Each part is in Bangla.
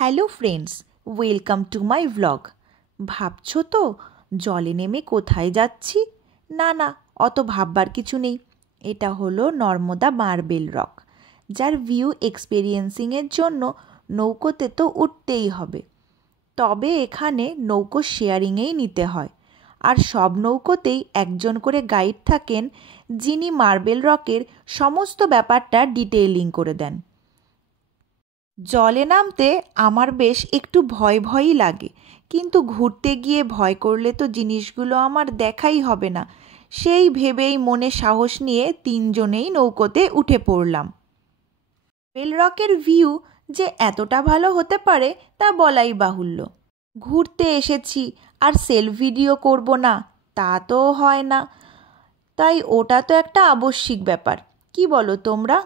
Hello friends, welcome to my vlog. ভাবছো তো জলে নেমে কোথায় যাচ্ছি? না, অত ভাববার কিছু নেই। এটা হলো নর্মদা মার্বেল রক, যার ভিউ এক্সপেরিয়েন্সিংয়ের জন্য নৌকোতে তো উঠতেই হবে। তবে এখানে নৌকো শেয়ারিংয়েই নিতে হয়, আর সব নৌকোতেই একজন করে গাইড থাকেন, যিনি মার্বেল রকের সমস্ত ব্যাপারটা ডিটেইলিং করে দেন। জলে নামতে আমার বেশ একটু ভয়ই লাগে, কিন্তু ঘুরতে গিয়ে ভয় করলে তো জিনিসগুলো আমার দেখাই হবে না। সেই ভেবেই মনে সাহস নিয়ে তিনজনেই নৌকোতে উঠে পড়লাম। মার্বেল রকের ভিউ যে এতটা ভালো হতে পারে তা বলাই বাহুল্য। ঘুরতে এসেছি আর সেলফি ভিডিও করব না তা তো হয় না, তাই ওটা তো একটা আবশ্যিক ব্যাপার। কি বলো তোমরা?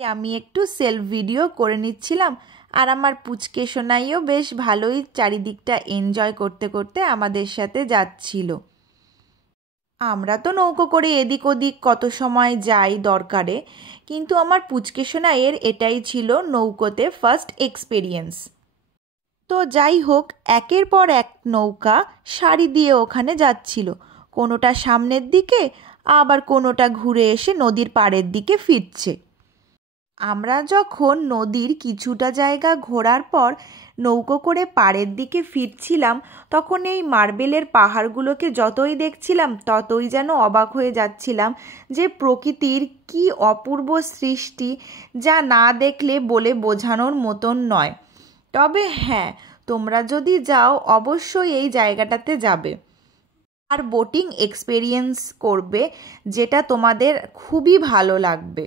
আমি একটু সেলফ ভিডিও করে নিচ্ছিলাম, আর আমার পুচকে সোনাইও বেশ ভালোই চারিদিকটা এনজয় করতে করতে আমাদের সাথে যাচ্ছিল। আমরা তো নৌকো করে এদিক ওদিক কত সময় যাই দরকারে, কিন্তু আমার পুচকে সোনাইয়ের এটাই ছিল নৌকোতে ফার্স্ট এক্সপেরিয়েন্স। তো যাই হোক, একের পর এক নৌকা সারি দিয়ে ওখানে যাচ্ছিল, কোনোটা সামনের দিকে আবার কোনোটা ঘুরে এসে নদীর পাড়ের দিকে ফিরছে। আমরা যখন নদীর কিছুটা জায়গা ঘোরার পর নৌকো করে পাড়ের দিকে ফিরছিলাম, তখন এই মার্বেলের পাহাড়গুলোকে যতই দেখছিলাম ততই যেন অবাক হয়ে যাচ্ছিলাম যে প্রকৃতির কি অপূর্ব সৃষ্টি, যা না দেখলে বলে বোঝানোর মতন নয়। তবে হ্যাঁ, তোমরা যদি যাও অবশ্যই এই জায়গাটাতে যাবে আর বোটিং এক্সপেরিয়েন্স করবে, যেটা তোমাদের খুবই ভালো লাগবে।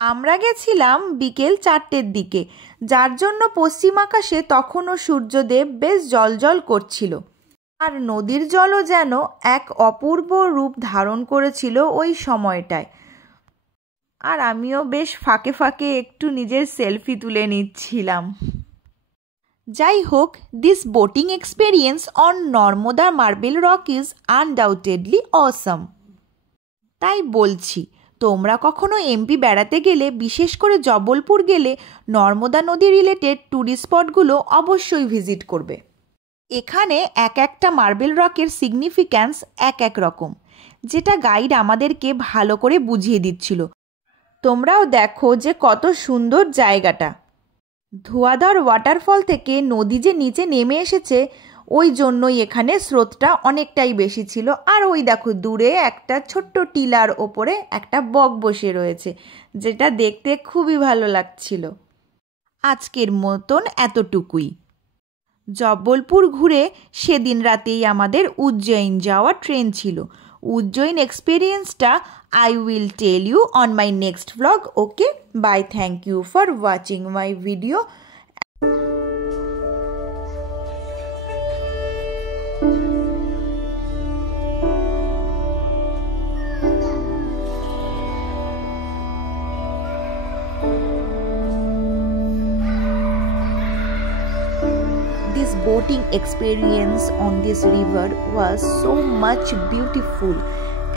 আমরা গেছিলাম বিকেল 4টের দিকে, যার জন্য পশ্চিম আকাশে তখনও সূর্যদেব বেশ জ্বলজ্বল করছিল, আর নদীর জলও যেন এক অপূর্ব রূপ ধারণ করেছিল ওই সময়টায়। আর আমিও বেশ ফাঁকে ফাঁকে একটু নিজের সেলফি তুলে নিচ্ছিলাম। যাই হোক, this boating experience on Narmada marble rock is undoubtedly awesome. তাই বলছি, তোমরা কখনো এমপি বেড়াতে গেলে, বিশেষ করে জবলপুর গেলে, নর্মদা নদী রিলেটেড ট্যুরিস্ট স্পটগুলো অবশ্যই ভিজিট করবে। এখানে এক একটা মার্বেল রকের সিগনিফিক্যান্স এক রকম, যেটা গাইড আমাদেরকে ভালো করে বুঝিয়ে দিচ্ছিল। তোমরাও দেখো যে কত সুন্দর জায়গাটা। ধোঁয়াধর ওয়াটারফল থেকে নদী যে নিচে নেমে এসেছে, ওই জন্যই এখানে স্রোতটা অনেকটাই বেশি ছিল। আর ওই দেখো দূরে একটা ছোট্ট টিলার ওপরে একটা বক বসে রয়েছে, যেটা দেখতে খুবই ভালো লাগছিল। আজকের মতন এতটুকুই। জব্বলপুর ঘুরে সেদিন রাতেই আমাদের উজ্জয়িন যাওয়া ট্রেন ছিল। Ujjain এক্সপেরিয়েন্সটা I will tell you on my next vlog. Okay, bye. Thank you for watching my video. This boating experience on this river was so much beautiful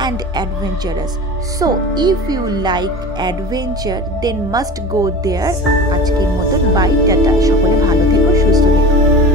and adventurous. So if you like adventure, then must go there. আজকের মতো বাই, টাটা। সকলে ভালো থেকো, সুস্থ থেকো।